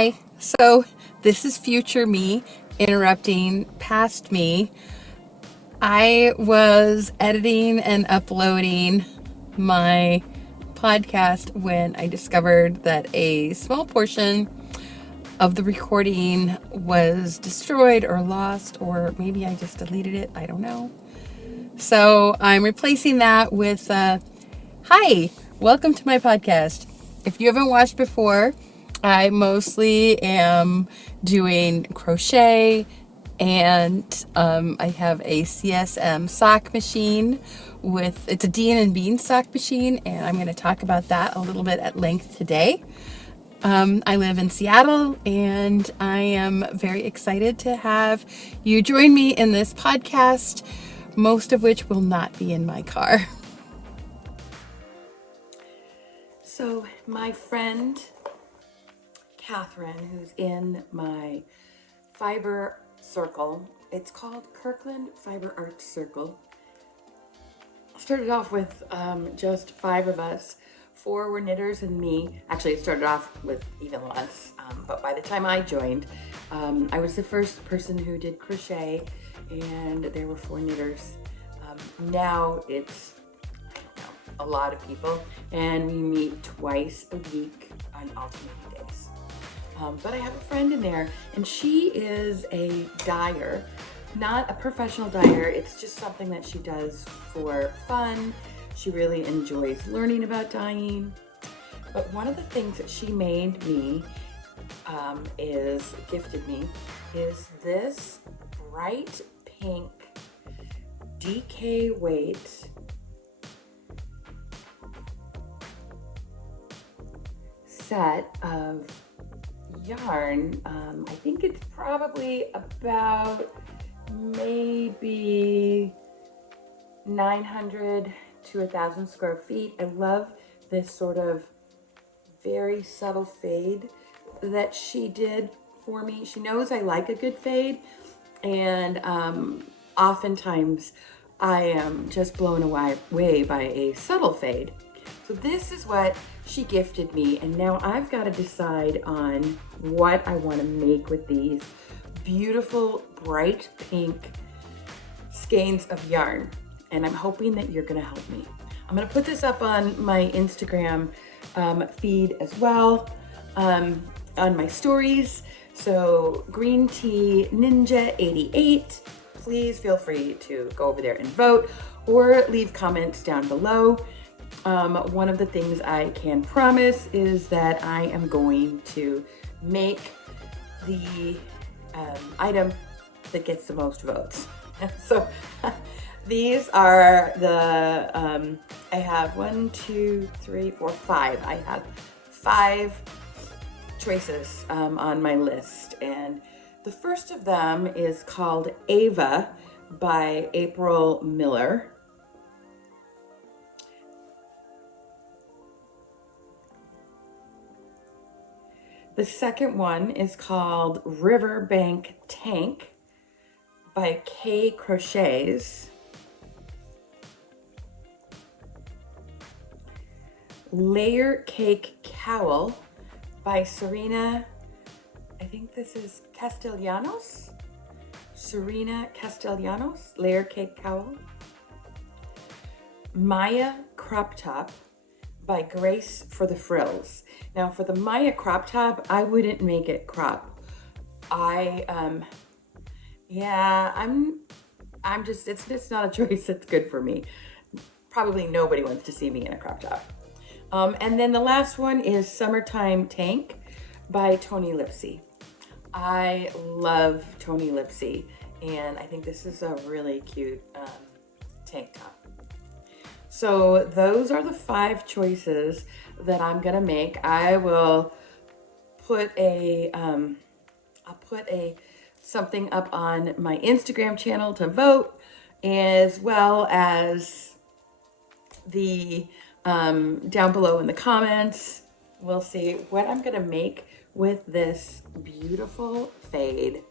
Hi, so this is future me interrupting past me. I was editing and uploading my podcast when I discovered that a small portion of the recording was destroyed or lost, or maybe I just deleted it. I don't know. So I'm replacing that with, hi, welcome to my podcast. If you haven't watched before, I mostly am doing crochet, and I have a CSM sock machine it's a Dean and Bean sock machine, and I'm going to talk about that a little bit at length today. I live in Seattle, and I am very excited to have you join me in this podcast, most of which will not be in my car. So my friend Catherine, who's in my fiber circle, it's called Kirkland Fiber Arts Circle, started off with just 5 of us. 4 were knitters and me. Actually, it started off with even less, but by the time I joined, I was the first person who did crochet, and there were 4 knitters. Now it's, a lot of people, and we meet twice a week on alternating days. But I have a friend in there, and she is a dyer, not a professional dyer. It's just something that she does for fun. She really enjoys learning about dyeing. But one of the things that she made me, gifted me, is this bright pink DK weight set of yarn. I think it's probably about maybe 900 to 1,000 square feet. I love this sort of very subtle fade that she did for me. She knows I like a good fade, and oftentimes I am just blown away by a subtle fade. So this is what she gifted me, and now I've got to decide on what I want to make with these beautiful bright pink skeins of yarn, and I'm hoping that you're going to help me. I'm going to put this up on my Instagram feed as well, on my stories. So Green Tea Ninja 88, please feel free to go over there and vote or leave comments down below. One of the things I can promise is that I am going to make the item that gets the most votes. So these are the, I have 1, 2, 3, 4, 5. I have 5 choices on my list. And the first of them is called Ava by April Miller. The second one is called Riverbank Tank by Krochets. Layercake Cowl by Serena, I think this is Castellanos? Serena Castellanos, Layercake Cowl. Maya Crop Top by Grace for the Frills. Now for the Maya crop top, I wouldn't make it crop. I'm just, it's not a choice that's good for me. Probably nobody wants to see me in a crop top. And then the last one is Summertime Tank by Toni Lipsey. I love Toni Lipsey, and I think this is a really cute tank top. So those are the 5 choices that I'm gonna make. I will put something up on my Instagram channel to vote, as well as the down below in the comments. We'll see what I'm gonna make with this beautiful fade.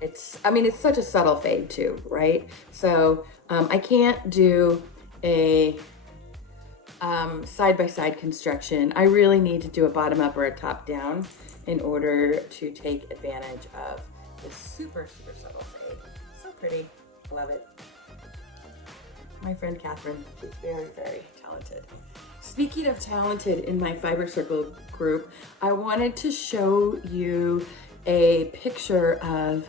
It's such a subtle fade too, right? So I can't do a side-by-side construction. I really need to do a bottom up or a top down, in order to take advantage of this super, super subtle fade. So pretty, love it. My friend Catherine, she's very, very talented. Speaking of talented, in my Fiber Circle group, I wanted to show you a picture of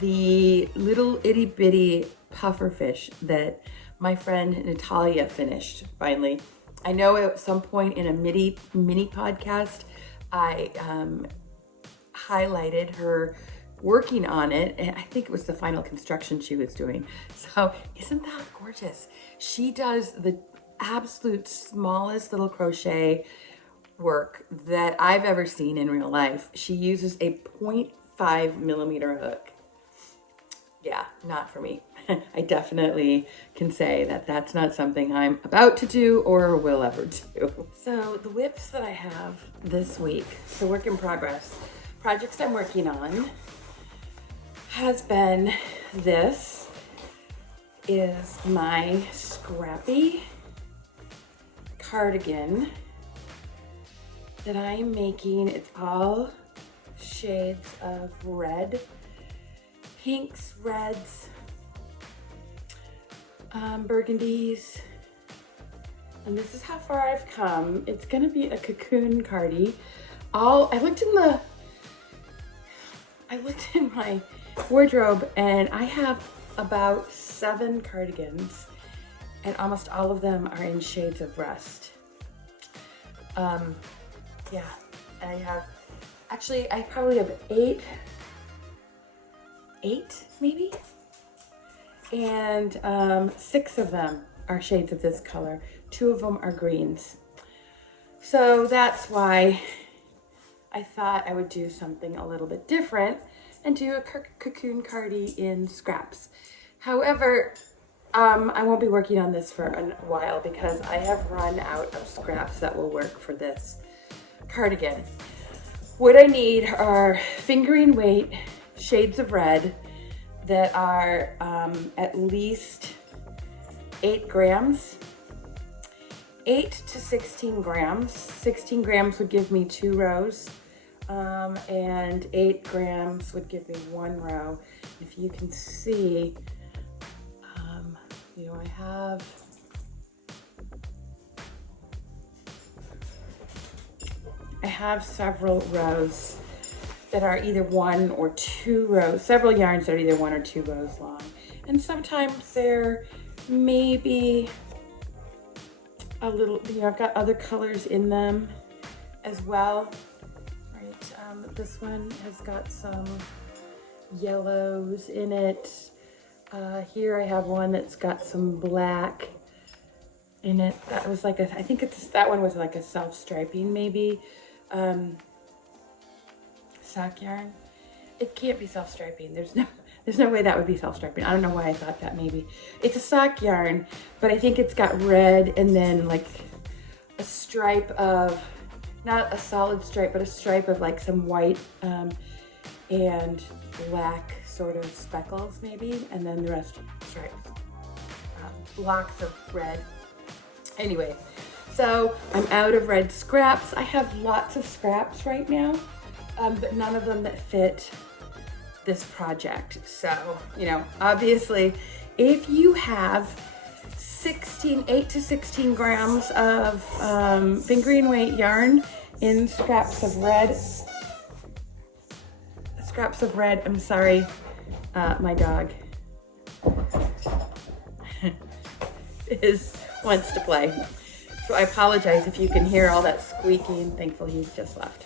the little itty bitty pufferfish that my friend Natalia finished finally. I know at some point in a mini podcast, I highlighted her working on it, and I think it was the final construction she was doing. So isn't that gorgeous? She does the absolute smallest little crochet work that I've ever seen in real life. She uses a 0.5 millimeter hook. Yeah, not for me. I definitely can say that that's not something I'm about to do or will ever do. So the whips that I have this week, the work in progress, projects I'm working on, has been this is my Scrappy cardigan that I am making. It's all shades of red, pinks, reds, burgundies, and this is how far I've come. It's gonna be a Cocoon Cardi. I looked in my wardrobe and I have about 7 cardigans, and almost all of them are in shades of rust. Yeah, I probably have 8 maybe, and 6 of them are shades of this color. 2 of them are greens. So that's why I thought I would do something a little bit different and do a Cocoon Cardi in scraps. However, I won't be working on this for a while because I have run out of scraps that will work for this cardigan. What I need are fingering weight shades of red that are at least 8 grams. 8 to 16 grams. 16 grams would give me 2 rows, and 8 grams would give me 1 row. If you can see, you know, I have several rows that are either 1 or 2 rows, several yarns that are either 1 or 2 rows long. And sometimes they're maybe a little, you know, I've got other colors in them as well. Right, this one has got some yellows in it. Here I have one that's got some black in it. That was like I think that one was like a self-striping maybe. Sock yarn. It can't be self-striping. There's no way that would be self-striping. I don't know why I thought that maybe. It's a sock yarn, but I think it's got red and then like a stripe of, not a solid stripe, but a stripe of like some white and black sort of speckles maybe, and then the rest stripes. Blocks of red. Anyway, so I'm out of red scraps. I have lots of scraps right now, but none of them that fit this project. So, you know, obviously, if you have 8 to 16 grams of fingering weight yarn in scraps of red, I'm sorry, my dog wants to play. So I apologize if you can hear all that squeaking. Thankfully, he's just left.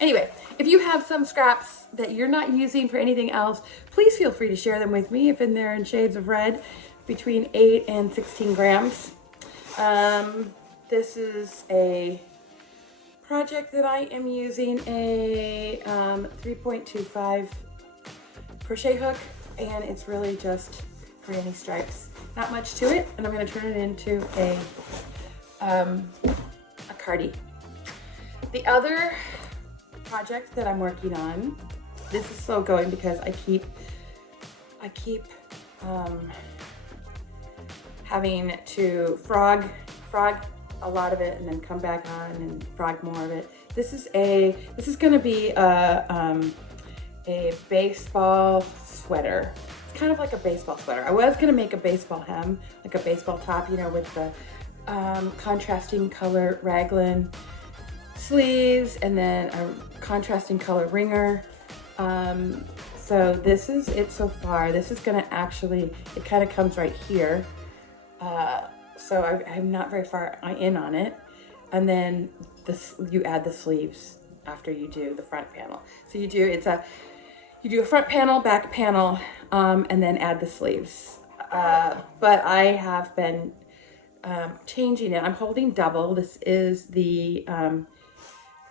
Anyway, if you have some scraps that you're not using for anything else, please feel free to share them with me if they're in shades of red between 8 and 16 grams. This is a project that I am using a 3.25 crochet hook, and it's really just granny stripes. Not much to it, and I'm going to turn it into a cardi. The other project that I'm working on, this is slow going because I keep having to frog a lot of it and then come back on and frog more of it. This is going to be a baseball sweater. It's kind of like a baseball sweater. I was going to make a baseball hem, like a baseball top, you know, with the contrasting color raglan sleeves and then a contrasting color ringer. So this is it so far. This is going to actually, it kind of comes right here. So I'm not very far in on it. And then you add the sleeves after you do the front panel. So you do a front panel, back panel, and then add the sleeves. But I have been changing it. I'm holding double. This is the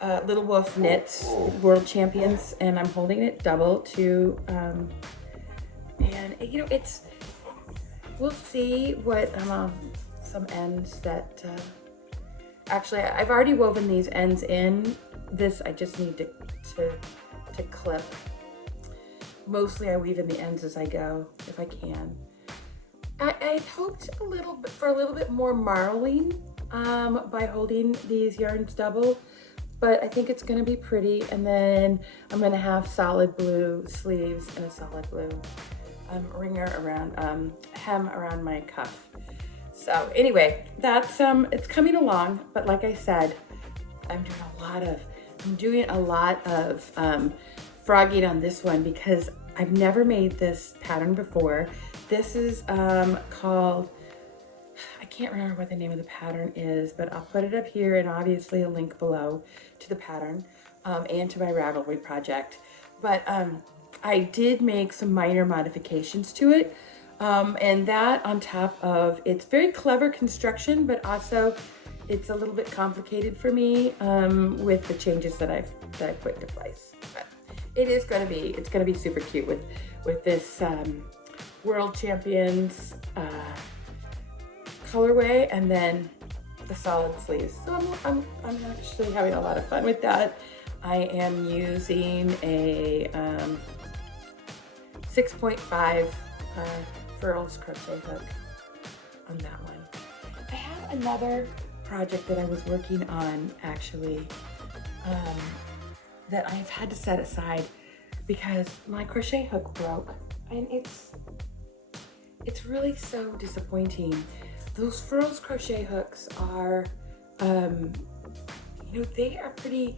Little Wolf Knits World Champions, and I'm holding it double to, and you know, we'll see what, some ends that, actually I've already woven these ends in. This I just need to clip. Mostly I weave in the ends as I go, if I can. I hoped for a little bit more marling by holding these yarns double, but I think it's gonna be pretty. And then I'm gonna have solid blue sleeves and a solid blue ringer around, hem around my cuff. So anyway, that's it's coming along, but like I said, I'm doing a lot of frogging on this one because I've never made this pattern before. This is called, I can't remember what the name of the pattern is, but I'll put it up here and obviously a link below to the pattern and to my Ravelry project. But I did make some minor modifications to it. And that on top of, it's very clever construction, but also it's a little bit complicated for me with the changes that I've put into place. But it's gonna be super cute with this World Champions colorway and then the solid sleeves. So I'm actually having a lot of fun with that. I am using a 6.5 Furls crochet hook on that one. I have another project that I was working on actually that I've had to set aside because my crochet hook broke, and it's really so disappointing. Those Furls crochet hooks are you know, they are pretty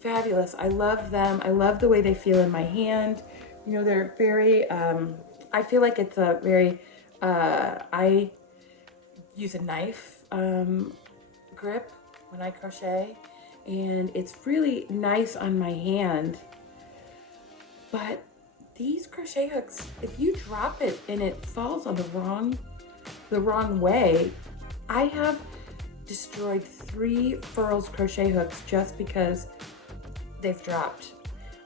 fabulous. I love them. I love the way they feel in my hand. You know, they're very I feel like it's a very, I use a knife grip when I crochet, and it's really nice on my hand. But these crochet hooks, if you drop it and it falls on the wrong way, I have destroyed 3 Furls crochet hooks just because they've dropped.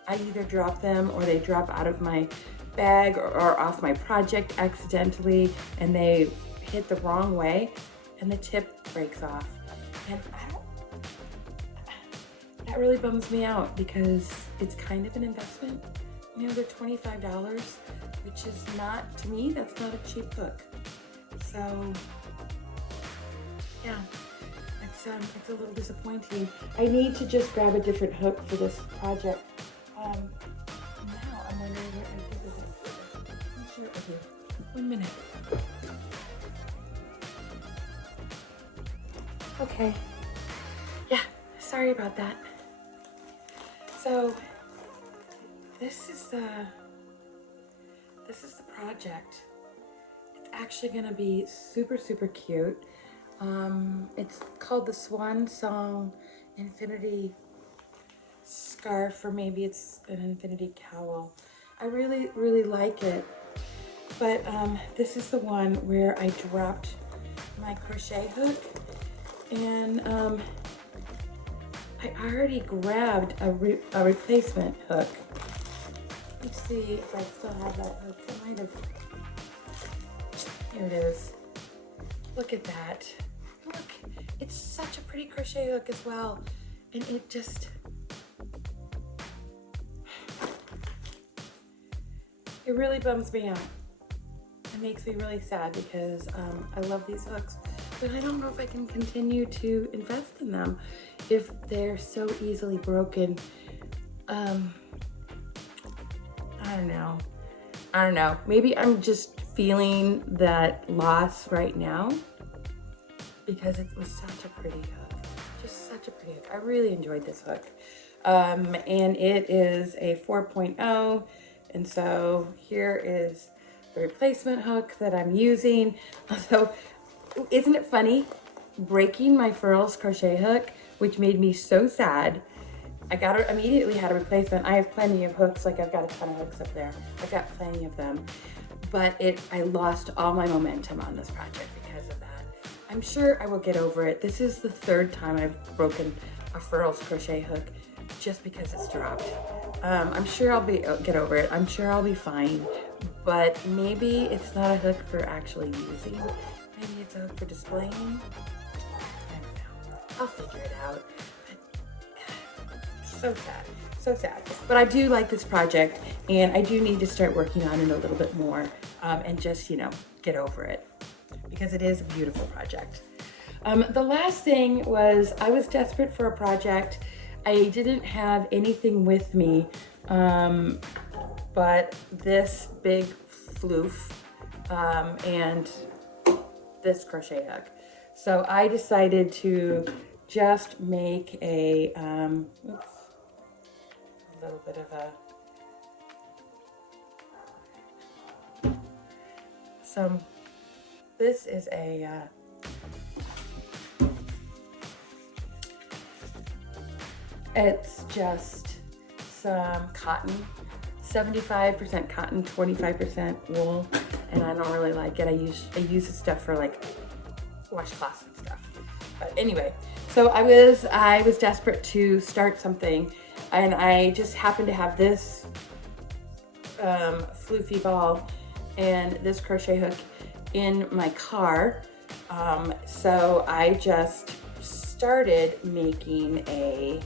I either drop them or they drop out of my bag or off my project accidentally, and they hit the wrong way and the tip breaks off. And that really bums me out because it's kind of an investment. You know, they're $25, which is not, to me, that's not a cheap hook. So yeah, it's a little disappointing. I need to just grab a different hook for this project. Now I'm wondering what I do with it. I'll share it with you. 1 minute. Okay. Yeah, sorry about that. So this is the project. It's actually gonna be super, super cute. It's called the Swan Song Infinity Scarf, or maybe it's an Infinity Cowl. I really, really like it. But this is the one where I dropped my crochet hook, and I already grabbed a replacement hook. Let's see if I still have that hook. I might have. Here it is. Look at that. Look, it's such a pretty crochet hook as well. And it just, it really bums me out. It makes me really sad because I love these hooks, but I don't know if I can continue to invest in them. if they're so easily broken. I don't know. Maybe I'm just feeling that loss right now because it was such a pretty hook. Just such a pretty hook. I really enjoyed this hook. And it is a 4.0. And so here is the replacement hook that I'm using. So isn't it funny? Breaking my Furls crochet hook, which made me so sad. I immediately had a replacement. I have plenty of hooks, like I've got a ton of hooks up there. I've got plenty of them. But I lost all my momentum on this project because of that. I'm sure I will get over it. This is the 3rd time I've broken a Furls crochet hook just because it's dropped. I'm sure I'll get over it. I'm sure I'll be fine. But maybe it's not a hook for actually using. Maybe it's a hook for displaying. I don't know. I'll figure it out. So sad, so sad. But I do like this project, and I do need to start working on it a little bit more and just, you know, get over it because it is a beautiful project. The last thing was I was desperate for a project. I didn't have anything with me, but this big floof and this crochet hook. So I decided to just make a, little bit of this is a, it's just some cotton, 75% cotton, 25% wool, and I don't really like it. I use this stuff for like washcloths and stuff. But anyway, so I was desperate to start something, and I just happened to have this floofy ball and this crochet hook in my car. So I just started making a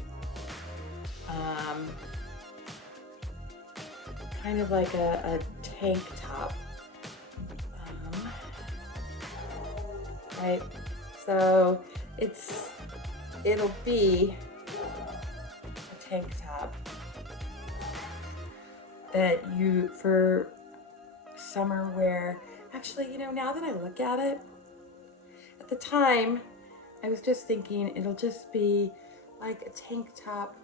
kind of like a tank top, right? So it'll be a tank top that for summer wear. Actually, you know, now that I look at it, at the time, I was just thinking it'll just be like a tank top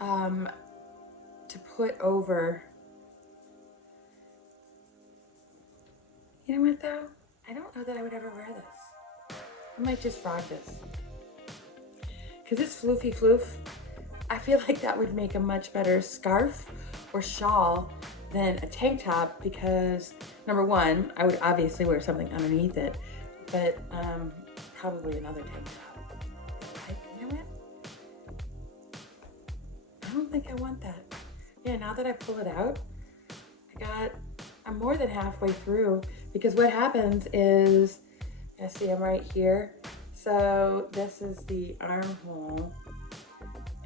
to put over. You know what though? I don't know that I would ever wear this. I might just frog this. Cause this floofy floof, I feel like that would make a much better scarf or shawl than a tank top, because number one, I would obviously wear something underneath it, but probably another tank top. You know what? I don't think I want that. Yeah, now that I pull it out, I'm more than halfway through, because what happens is, you see I'm right here. So this is the armhole,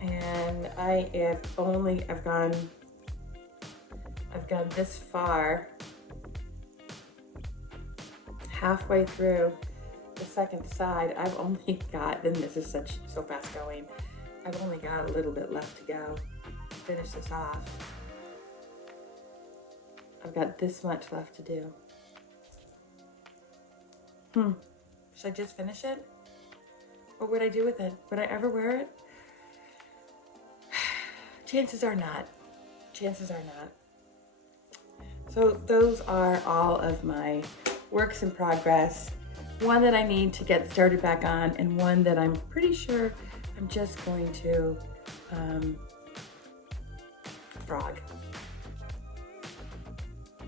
and I've gone this far, halfway through the second side. I've only got, and this is so fast going, I've only got a little bit left to go to finish this off. I've got this much left to do. Should I just finish it? What would I do with it? Would I ever wear it? Chances are not. Chances are not. So those are all of my works in progress. One that I need to get started back on, and one that I'm pretty sure I'm just going to frog.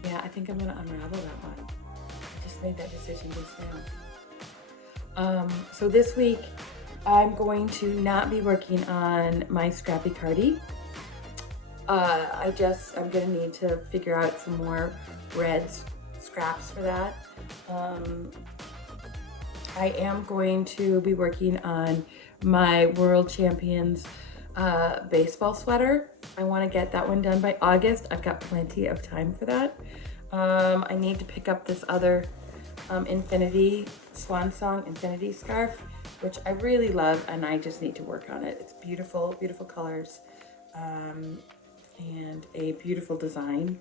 Yeah, I think I'm gonna unravel that one. I just made that decision just now. So this week, I'm going to not be working on my Scrappy Cardi. I'm gonna need to figure out some more red scraps for that. I am going to be working on my World Champions baseball sweater. I want to get that one done by August. I've got plenty of time for that. I need to pick up this other Infinity Swan Song Infinity scarf which I really love, and I just need to work on it. It's beautiful, beautiful colors, and a beautiful design.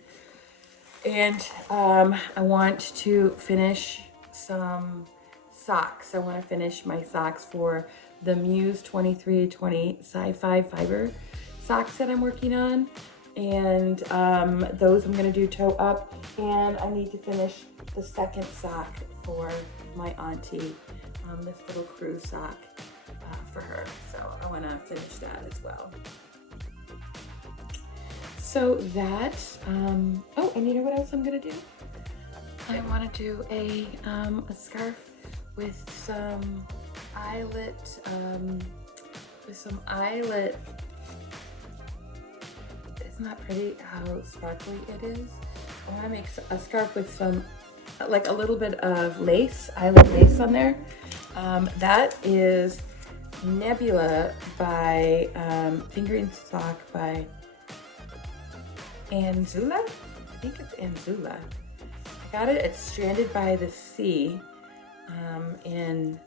And I want to finish some socks. I want to finish my socks for the Muse 2320 Sci-Fi Fiber socks that I'm working on. And those I'm going to do toe up. And I need to finish the second sock for my auntie, this little crew sock for her. So I want to finish that as well. So that, oh, and you know what else I'm going to do? I want to do a scarf with some eyelet, Isn't that pretty how sparkly it is? I want to make a scarf with some, like a little bit of lace, eyelet lace on there. That is Nebula by Fingering Sock by Anzula? I think it's Anzula. I got it at Stranded by the Sea in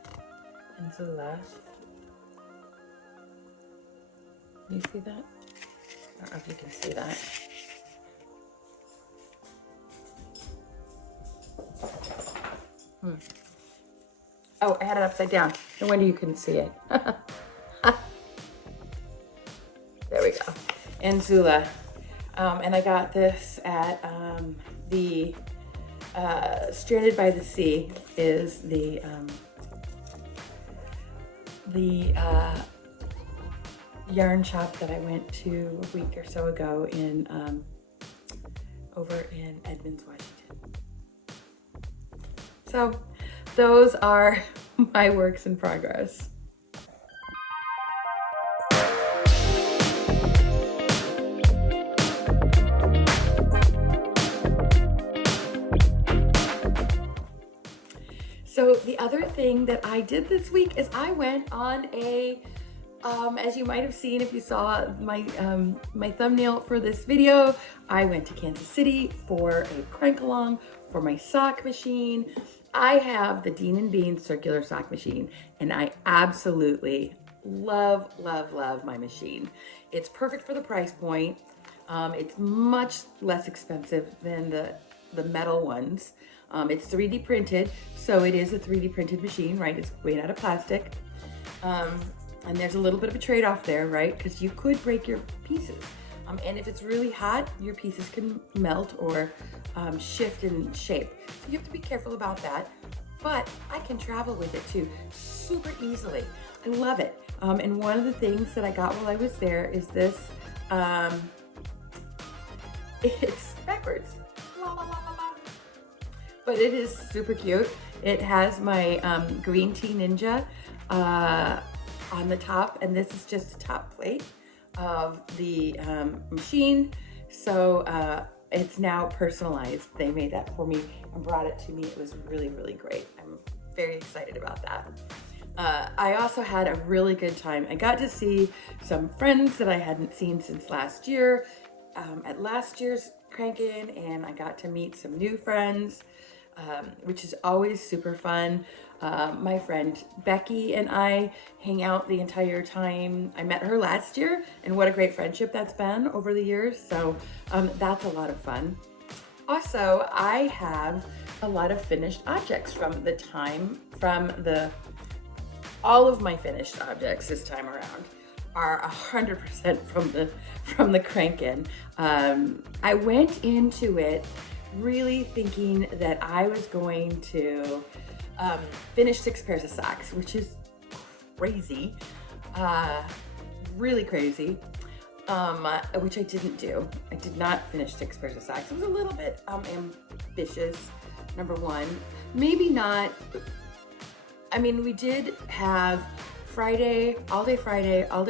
Anzula. Can you see that? I don't know if you can see that. Oh, I had it upside down. No wonder you couldn't see it. There we go. Anzula. And I got this at the Stranded by the Sea is the yarn shop that I went to a week or so ago in over in Edmonds, Washington. So those are my works in progress. So the other thing that I did this week is I went on a, as you might have seen if you saw my my thumbnail for this video, I went to Kansas City for a crank along for my sock machine. I have the Dean & Bean circular sock machine, and I absolutely love, love, love my machine. It's perfect for the price point. It's much less expensive than the metal ones. It's 3D printed, so it is a 3D printed machine, right? It's made out of plastic. And there's a little bit of a trade-off there, right? Because you could break your pieces. And if it's really hot, your pieces can melt or shift in shape. So you have to be careful about that. But I can travel with it too, super easily. I love it. And one of the things that I got while I was there is this, it's backwards. La, la, la, la, la. But it is super cute. It has my Green Tea Ninja on the top, and this is just a top plate of the machine. So it's now personalized. They made that for me and brought it to me. It was really, really great. I'm very excited about that. I also had a really good time. I got to see some friends that I hadn't seen since last year at last year's Crankin', and I got to meet some new friends, which is always super fun. My friend Becky and I hang out the entire time. I met her last year, and what a great friendship that's been over the years. So that's a lot of fun. Also, I have a lot of finished objects all of my finished objects this time around are 100% from the Crankin'. I went into it really thinking that I was going to finish 6 pairs of socks, which is crazy, really crazy, which I didn't do. I did not finish 6 pairs of socks. It was a little bit ambitious, number one. Maybe not. I mean, we did have Friday, all day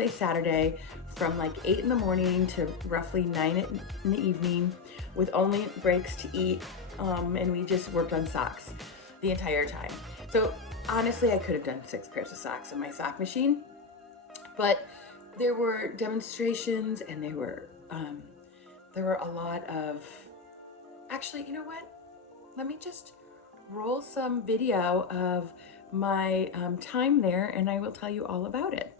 Saturday, from like 8 in the morning to roughly 9 in the evening, with only breaks to eat, and we just worked on socks the entire time. So honestly, I could have done 6 pairs of socks in my sock machine, but there were demonstrations, and there were a lot of, actually, you know what? Let me just roll some video of my time there, and I will tell you all about it.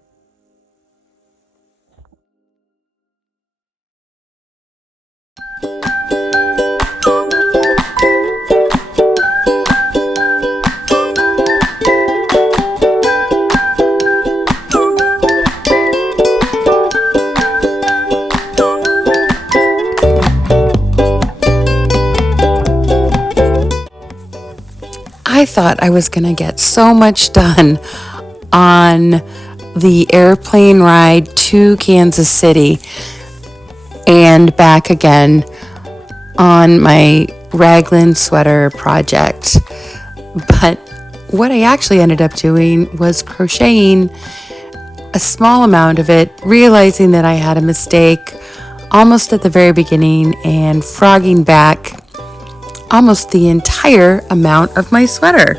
I thought I was going to get so much done on the airplane ride to Kansas City and back again on my raglan sweater project. But what I actually ended up doing was crocheting a small amount of it, realizing that I had a mistake almost at the very beginning and frogging back almost the entire amount of my sweater.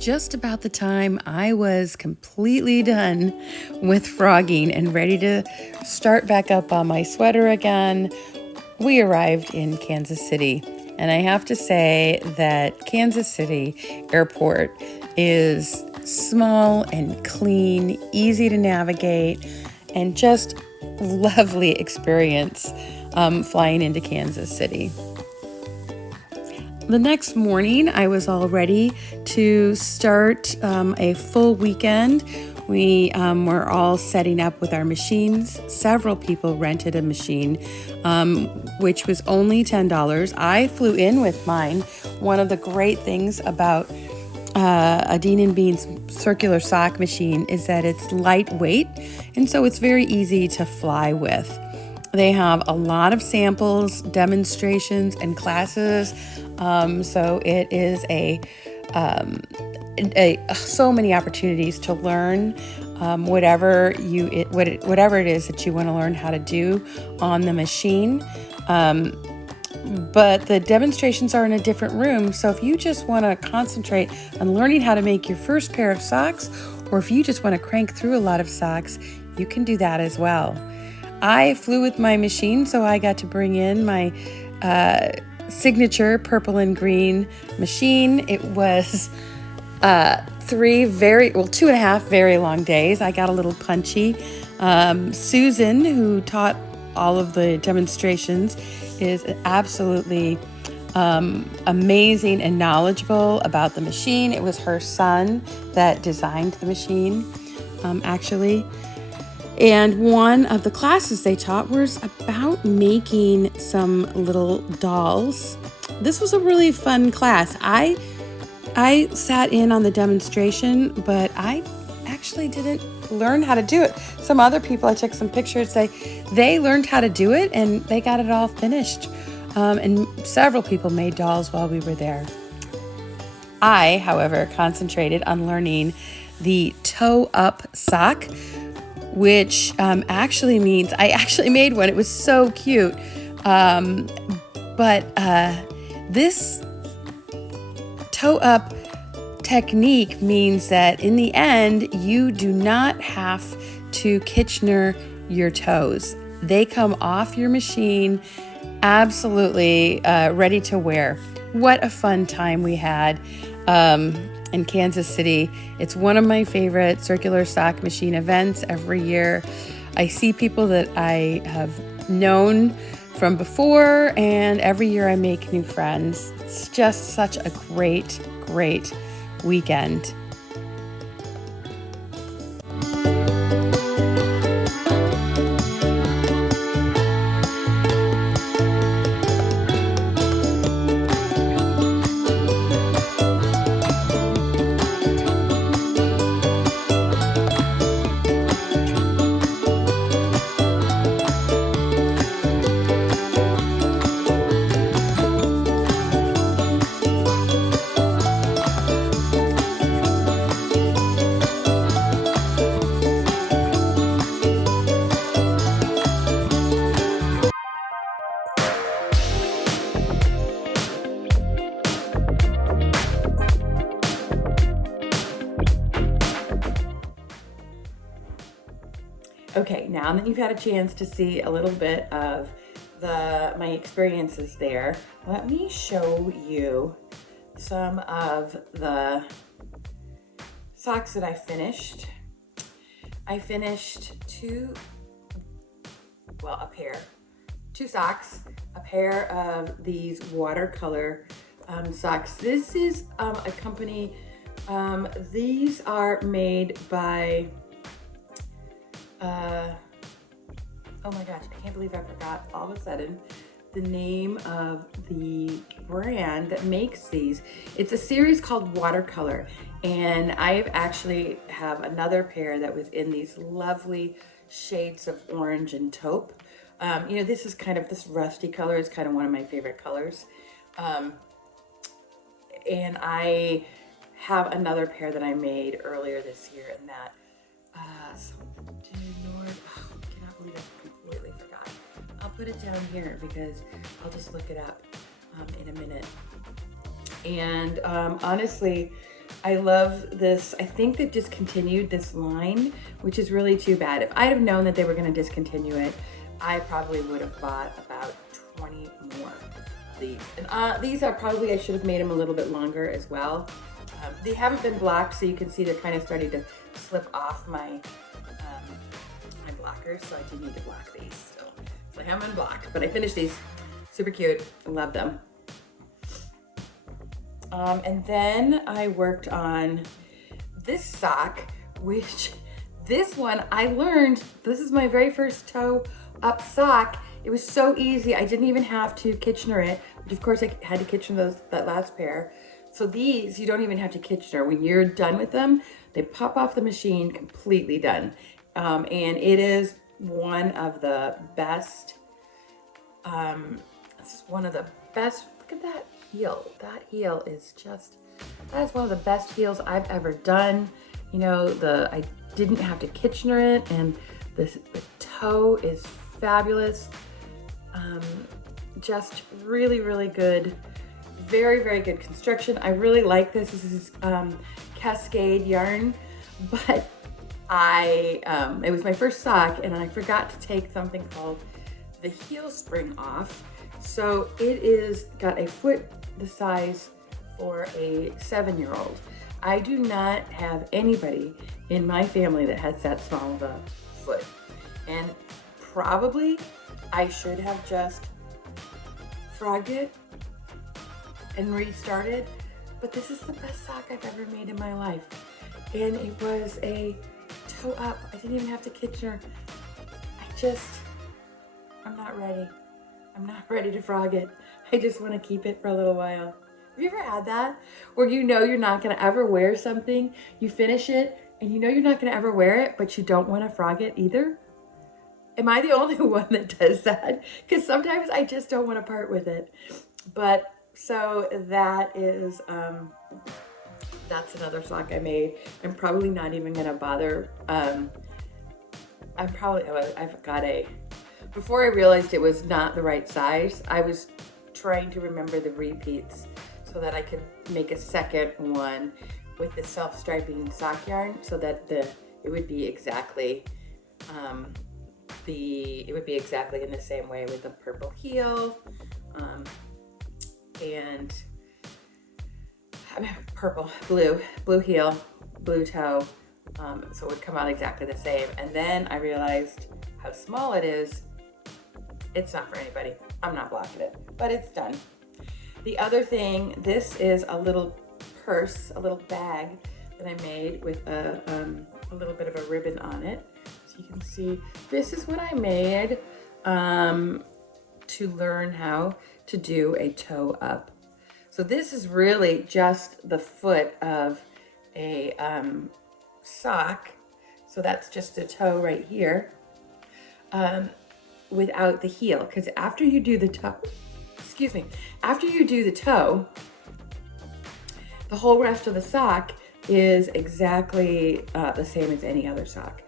Just about the time I was completely done with frogging and ready to start back up on my sweater again, we arrived in Kansas City. And I have to say that Kansas City Airport is small and clean, easy to navigate, and just lovely experience flying into Kansas City. The next morning, I was all ready to start a full weekend. We were all setting up with our machines. Several people rented a machine, which was only $10. I flew in with mine. One of the great things about a Dean & Bean's circular sock machine is that it's lightweight, and so it's very easy to fly with. They have a lot of samples, demonstrations, and classes. So it is so many opportunities to learn whatever it is that you want to learn how to do on the machine. But the demonstrations are in a different room. So if you just want to concentrate on learning how to make your first pair of socks, or if you just want to crank through a lot of socks, you can do that as well. I flew with my machine, so I got to bring in my signature purple and green machine. It was 2.5 very long days. I got a little punchy. Susan, who taught all of the demonstrations, is absolutely amazing and knowledgeable about the machine. It was her son that designed the machine, actually. And one of the classes they taught was about making some little dolls. This was a really fun class. I sat in on the demonstration, but I actually didn't learn how to do it. Some other people, I took some pictures, they learned how to do it and they got it all finished. And several people made dolls while we were there. I, however, concentrated on learning the toe-up sock, which actually means I actually made one. It was so cute. But this toe-up technique means that in the end, you do not have to Kitchener your toes. They come off your machine absolutely ready to wear. What a fun time we had. in Kansas City. It's one of my favorite circular sock machine events every year. I see people that I have known from before, and every year I make new friends. It's just such a great, great weekend. Okay, now that you've had a chance to see a little bit of my experiences there, let me show you some of the socks that I finished. I finished two socks, a pair of these watercolor socks. This is a company, these are made by oh my gosh, I can't believe I forgot all of a sudden the name of the brand that makes these. It's a series called Watercolor, and I actually have another pair that was in these lovely shades of orange and taupe. You know, this is kind of, this rusty color is kind of one of my favorite colors. And I have another pair that I made earlier this year, and that I cannot believe I completely forgot. I'll put it down here because I'll just look it up in a minute. And honestly, I love this. I think they discontinued this line, which is really too bad. If I'd have known that they were going to discontinue it, I probably would have bought about 20 more of these. And these are probably, I should have made them a little bit longer as well. They haven't been blocked, so you can see they're kind of starting to slip off my blockers, so I do need to block these still. So I haven't been blocked, but I finished these. Super cute. I love them. And then I worked on this sock, which this one I learned, this is my very first toe up sock. It was so easy. I didn't even have to Kitchener it, but of course I had to Kitchener that last pair. So these, you don't even have to Kitchener. When you're done with them, they pop off the machine, completely done. And it is one of the best, it's one of the best, look at that heel. That heel is just, that is one of the best heels I've ever done. You know, I didn't have to Kitchener it, and the toe is fabulous. Just really, really good. Very, very good construction. I really like this. This is Cascade yarn, but it was my first sock, and I forgot to take something called the heel spring off. So it is got a foot the size for a 7-year-old. I do not have anybody in my family that has that small of a foot. And probably I should have just frogged it and restarted, but this is the best sock I've ever made in my life. And it was a toe up. I didn't even have to Kitchener. I'm not ready. I'm not ready to frog it. I just want to keep it for a little while. Have you ever had that? Where you know you're not going to ever wear something, you finish it, and you know you're not going to ever wear it, but you don't want to frog it either? Am I the only one that does that? Because sometimes I just don't want to part with it. But so that is, that's another sock I made. I'm probably not even going to bother. I've got before I realized it was not the right size, I was trying to remember the repeats so that I could make a second one with the self-striping sock yarn so that it would be exactly in the same way with the purple heel. And purple, blue heel, blue toe. So it would come out exactly the same. And then I realized how small it is. It's not for anybody. I'm not blocking it, but it's done. The other thing, this is a little purse, a little bag that I made with a little bit of a ribbon on it. So you can see, this is what I made to learn how to do a toe up. So this is really just the foot of a sock. So that's just a toe right here without the heel. Because after you do the toe, after you do the toe, the whole rest of the sock is exactly the same as any other sock.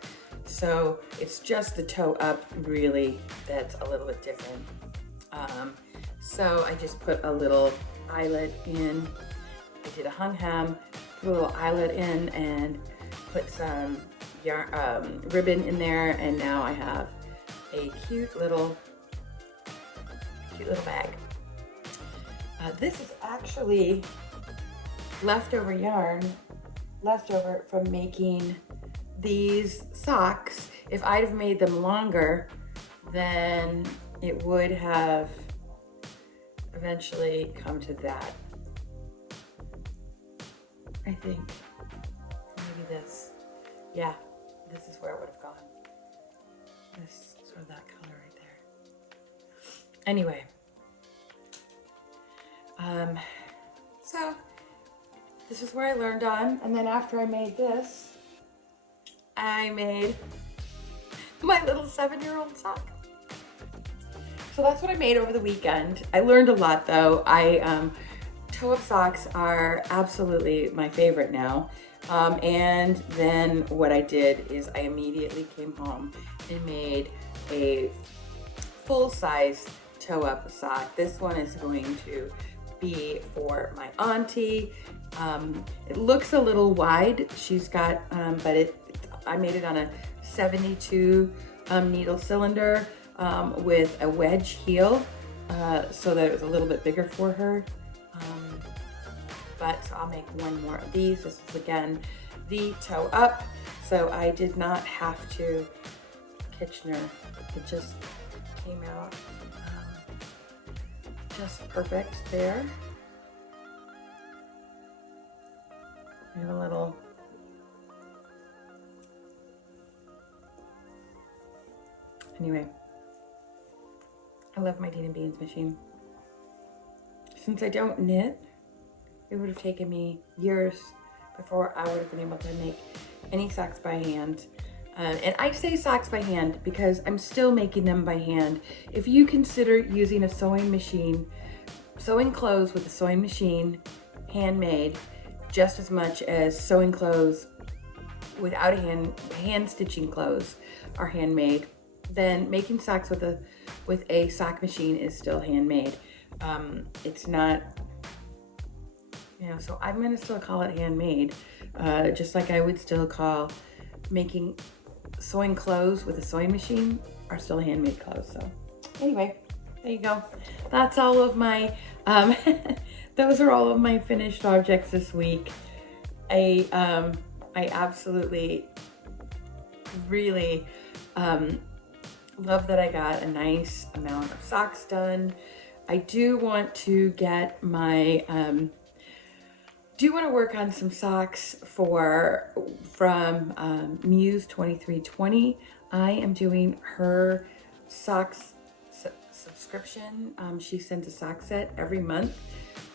So it's just the toe up really that's a little bit different. So I just put a little eyelet in. I did a hung hem, put a little eyelet in and put some yarn, ribbon in there, and now I have a cute little bag. This is actually leftover yarn, leftover from making these socks. If I'd have made them longer, then it would have eventually come to that. I think maybe this. Yeah, this is where it would have gone. This sort of that color right there. Anyway, so this is where I learned on, and then after I made this, I made my little 7-year-old sock. So that's what I made over the weekend. I learned a lot though. Toe-up socks are absolutely my favorite now. And then what I did is I immediately came home and made a full-size toe-up sock. This one is going to be for my auntie. It looks a little wide. She's got, but I made it on a 72 needle cylinder with a wedge heel, so that it was a little bit bigger for her. But so I'll make one more of these. This is again the toe up, so I did not have to Kitchener. It just came out just perfect there. I have a little anyway. I love my Dean & Beans machine. Since I don't knit, it would have taken me years before I would have been able to make any socks by hand. And I say socks by hand because I'm still making them by hand. If you consider using a sewing machine, sewing clothes with a sewing machine, handmade, just as much as sewing clothes without a hand stitching clothes are handmade, then making socks with a sock machine is still handmade. It's not, so I'm gonna still call it handmade, just like I would still call making sewing clothes with a sewing machine are still handmade clothes. So anyway, there you go. That's all of my, those are all of my finished objects this week. I absolutely, really, love that I got a nice amount of socks done. I do want to get my, do want to work on some socks from Muse 2320. I am doing her socks subscription. She sends a sock set every month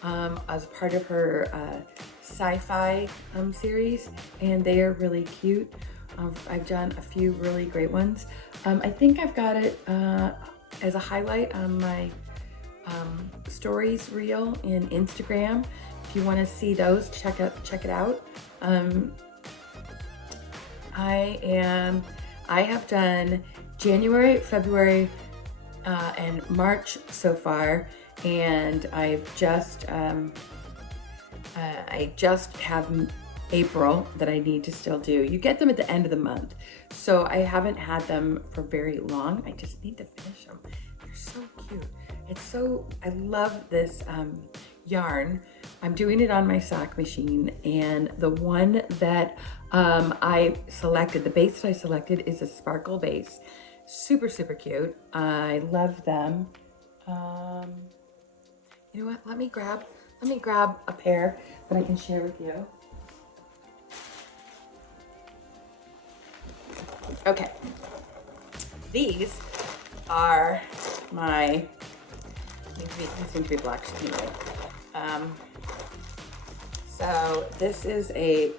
as part of her sci-fi series, and they are really cute. I've done a few really great ones. I think I've got it as a highlight on my stories reel in Instagram. If you want to see those, check it out. I have done January, February, and March so far, and I just have April that I need to still do. You get them at the end of the month, so I haven't had them for very long. I just need to finish them. They're so cute. I love this yarn. I'm doing it on my sock machine, and the one that I selected, the base that I selected is a sparkle base. Super, super cute. I love them. You know what? Let me grab a pair that I can share with you. Okay. These are my, these seem to be black anyway. So this is a,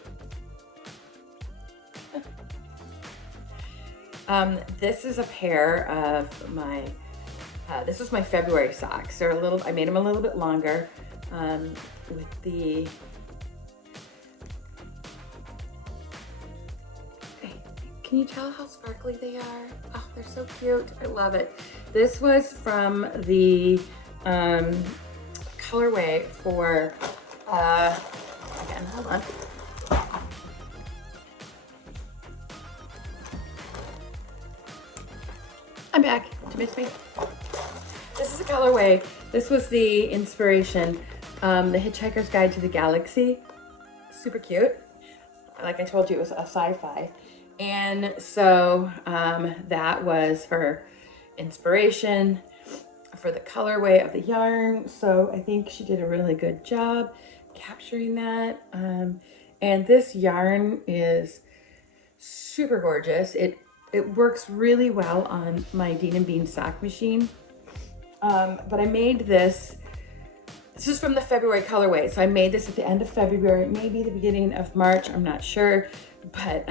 this is a pair of my, this was my February socks. They're a little, I made them a little bit longer, with the, can you tell how sparkly they are? Oh, they're so cute. I love it. This was from the colorway for, again, hold on. I'm back. Did you miss me? This is a colorway. This was the inspiration, the Hitchhiker's Guide to the Galaxy. Super cute. Like I told you, it was a sci-fi. And so that was her inspiration for the colorway of the yarn. So I think she did a really good job capturing that. And this yarn is super gorgeous. It works really well on my Dean and Bean sock machine. But I made this is from the February colorway. So I made this at the end of February, maybe the beginning of March, I'm not sure. But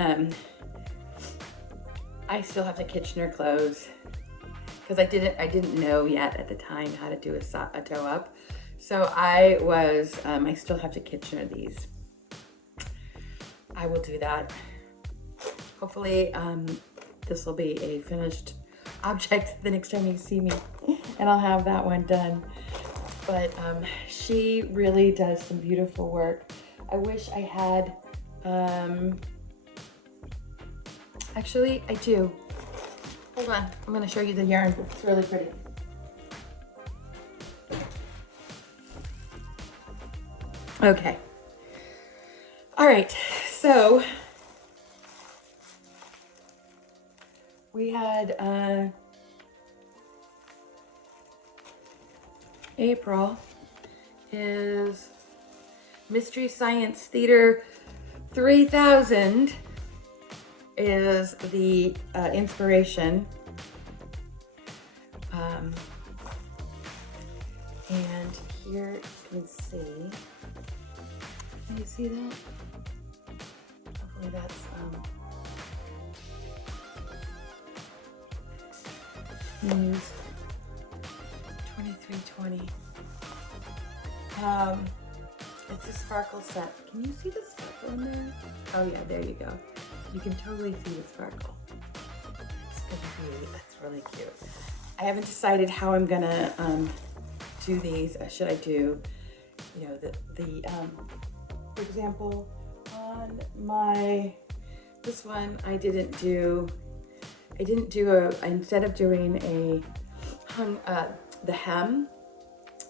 I still have to Kitchener close because I didn't know yet at the time how to do a toe up. So I still have to Kitchener these. I will do that. Hopefully this will be a finished object the next time you see me, and I'll have that one done. But she really does some beautiful work. I wish I had, actually I do. Hold on, I'm gonna show you the yarn. It's really pretty. Okay. All right, so we had April is Mystery Science Theater 3000 is the inspiration. And here you can see, can you see that? Hopefully that's, use 2320. It's a sparkle set. Can you see the sparkle in there? Oh yeah, there you go. You can totally see the sparkle. It's gonna be, that's really cute. I haven't decided how I'm gonna do these. Should I do, you know, for example, on my, this one I didn't do instead of doing the hem,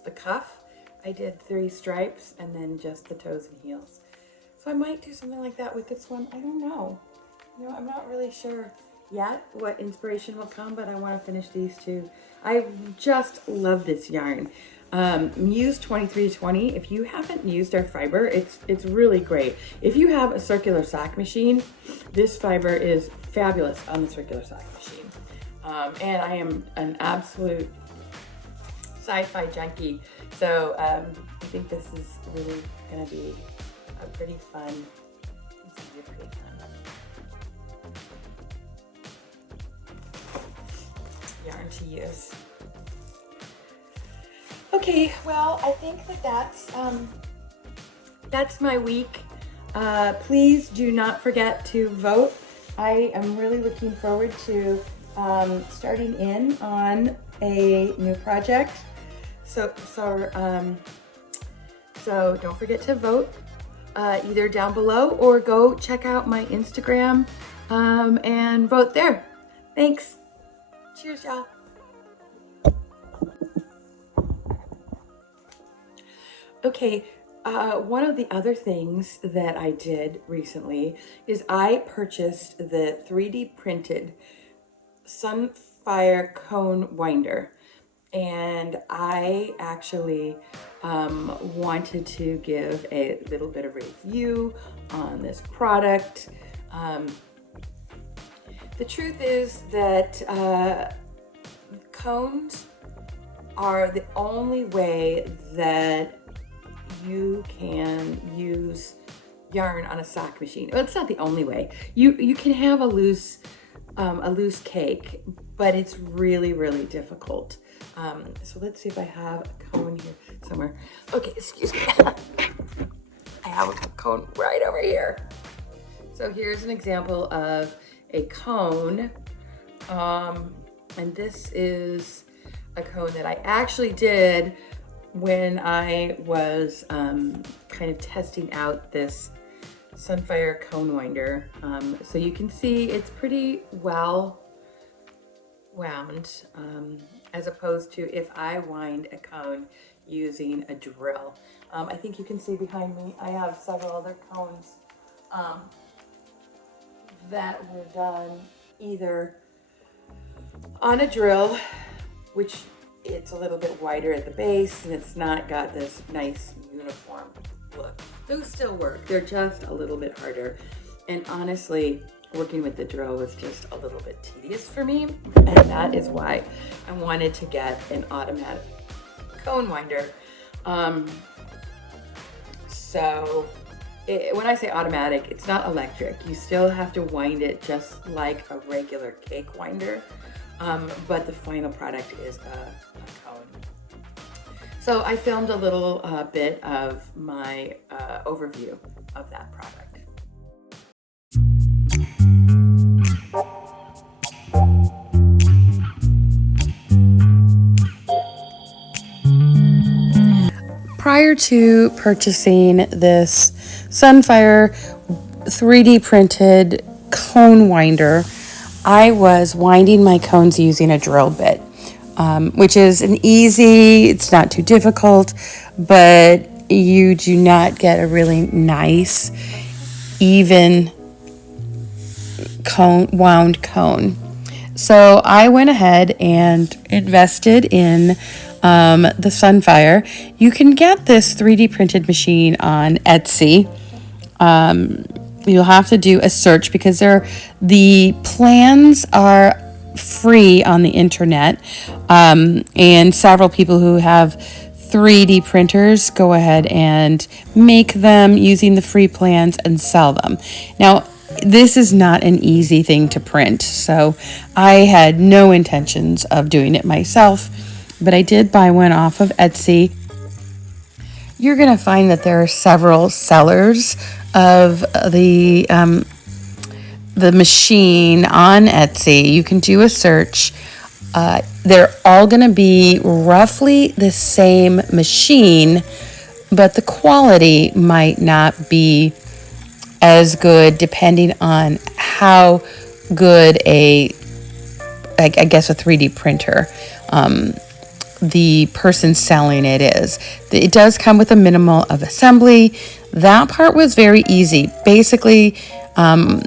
the cuff, I did 3 stripes and then just the toes and heels. So I might do something like that with this one. I don't know. You know, I'm not really sure yet what inspiration will come, but I want to finish these two. I just love this yarn. Muse 2320. If you haven't used our fiber, it's really great. If you have a circular sock machine, this fiber is fabulous on the circular sock machine. And I am an absolute sci-fi junkie, so I think this is really gonna be a pretty fun. It's gonna be pretty fun yarn to use. Okay, well, I think that's my week. Please do not forget to vote. I am really looking forward to starting in on a new project. So don't forget to vote either down below or go check out my Instagram and vote there. Thanks. Cheers, y'all. Okay, one of the other things that I did recently is I purchased the 3D printed Sunfire cone winder. And I actually wanted to give a little bit of review on this product. The truth is that cones are the only way that you can use yarn on a sock machine. Well, it's not the only way. You can have a loose cake, but it's really, really difficult. So let's see if I have a cone here somewhere. Okay, excuse me. I have a cone right over here. So here's an example of a cone. And this is a cone that I actually did when I was kind of testing out this Sunfire cone winder. So you can see it's pretty well wound, as opposed to if I wind a cone using a drill. I think you can see behind me, I have several other cones that were done either on a drill, which it's a little bit wider at the base and it's not got this nice uniform look. Those still work, they're just a little bit harder. And honestly, working with the drill was just a little bit tedious for me, and that is why I wanted to get an automatic cone winder. When I say automatic, it's not electric. You still have to wind it just like a regular cake winder, but the final product is a cone. So I filmed a little bit of my overview of that product. Prior to purchasing this Sunfire 3D printed cone winder, I was winding my cones using a drill bit, which is it's not too difficult, but you do not get a really nice, even wound cone. So I went ahead and invested in the Sunfire. You can get this 3D printed machine on Etsy. You'll have to do a search because the plans are free on the internet, and several people who have 3D printers go ahead and make them using the free plans and sell them. Now, this is not an easy thing to print, so I had no intentions of doing it myself, but I did buy one off of Etsy. You're going to find that there are several sellers of the machine on Etsy. You can do a search. They're all going to be roughly the same machine, but the quality might not be as good depending on how good a 3D printer the person selling it is. It does come with a minimal of assembly. That part was very easy. Basically, the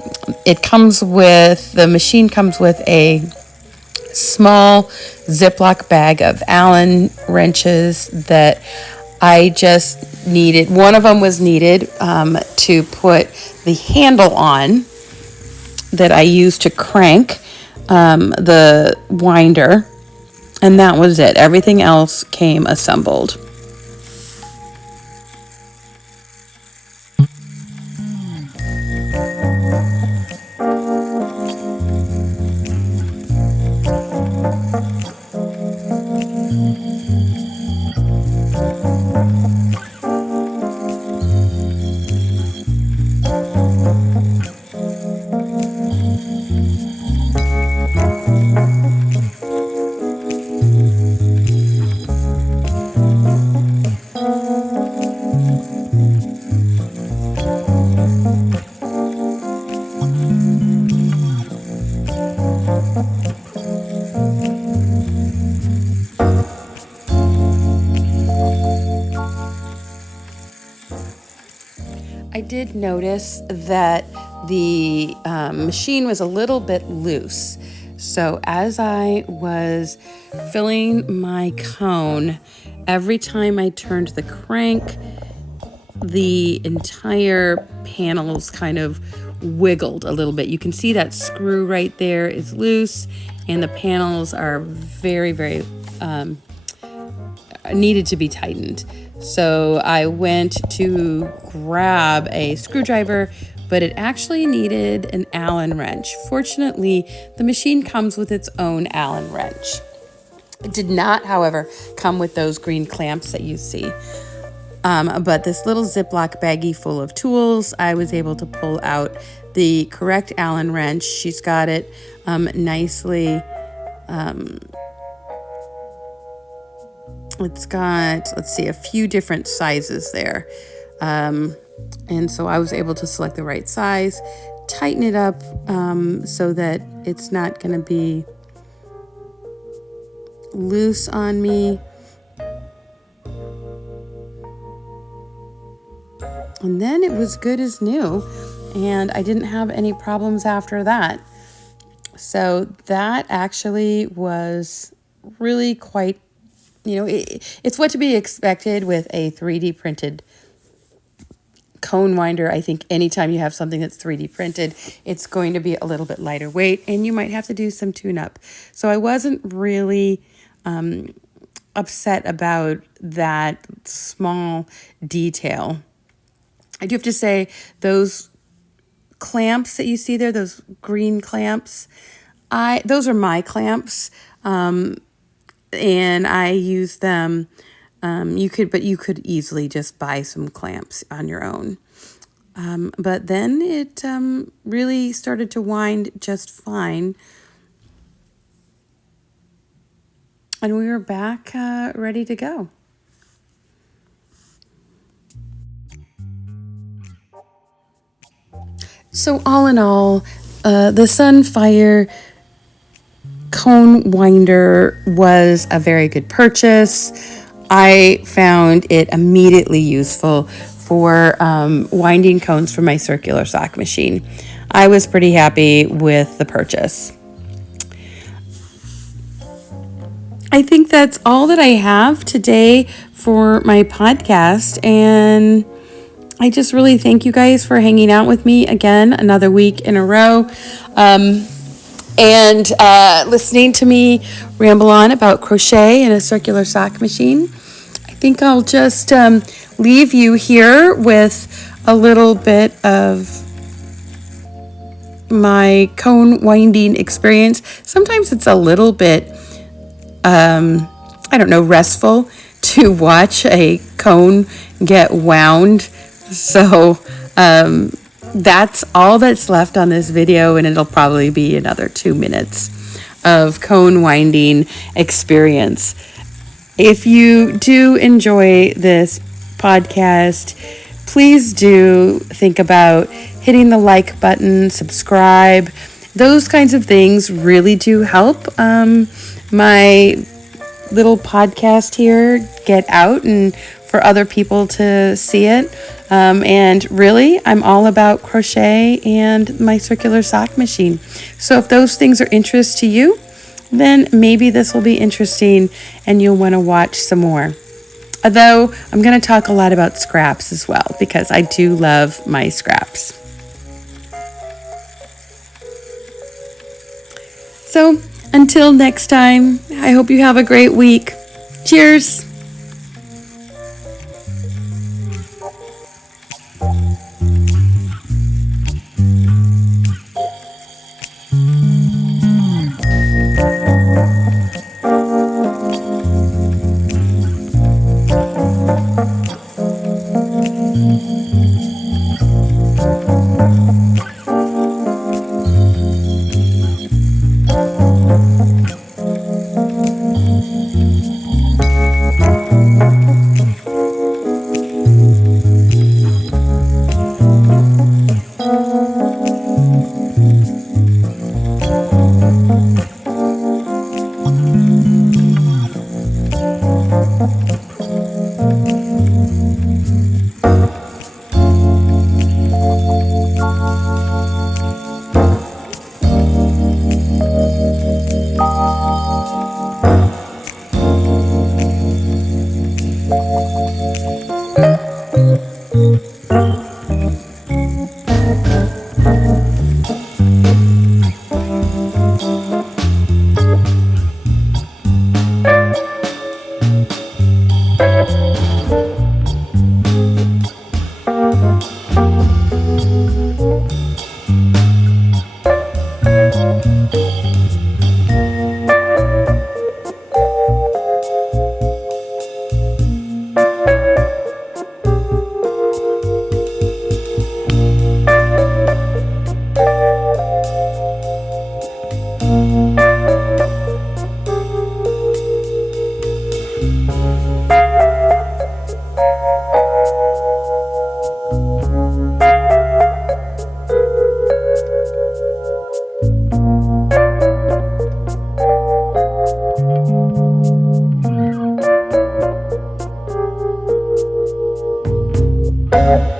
machine comes with a small Ziploc bag of Allen wrenches that I just needed. One of them was needed to put the handle on that I used to crank the winder, and that was it. Everything else came assembled. I did notice that the machine was a little bit loose. So as I was filling my cone, every time I turned the crank, the entire panels kind of wiggled a little bit. You can see that screw right there is loose, and the panels are very, very needed to be tightened. So I went to grab a screwdriver, but it actually needed an Allen wrench. Fortunately, the machine comes with its own Allen wrench. It did not, however, come with those green clamps that you see. But this little Ziploc baggie full of tools, I was able to pull out the correct Allen wrench. She's got it nicely. It's got, let's see, a few different sizes there. And so I was able to select the right size, tighten it up so that it's not going to be loose on me. And then it was good as new, and I didn't have any problems after that. So that actually was really quite, it's what to be expected with a 3D printed cone winder. I think anytime you have something that's 3D printed, it's going to be a little bit lighter weight, and you might have to do some tune-up. So I wasn't really upset about that small detail. I do have to say, those clamps that you see there, those green clamps, those are my clamps, and I use them. You could easily just buy some clamps on your own. But then it really started to wind just fine, and we were back ready to go. So all in all, the Sunfire cone winder was a very good purchase. I found it immediately useful for winding cones for my circular sock machine. I was pretty happy with the purchase. I think that's all that I have today for my podcast, and I just really thank you guys for hanging out with me again another week in a row, and listening to me ramble on about crochet and a circular sock machine. I think I'll just leave you here with a little bit of my cone winding experience. Sometimes it's a little bit, restful to watch a cone get wound. So that's all that's left on this video, and it'll probably be another 2 minutes of cone winding experience. If you do enjoy this podcast, please do think about hitting the like button, subscribe. Those kinds of things really do help my little podcast here get out and for other people to see it. And really, I'm all about crochet and my circular sock machine. So if those things are interest to you, then maybe this will be interesting and you'll want to watch some more. Although I'm going to talk a lot about scraps as well, because I do love my scraps. So until next time, I hope you have a great week. Cheers! Bye.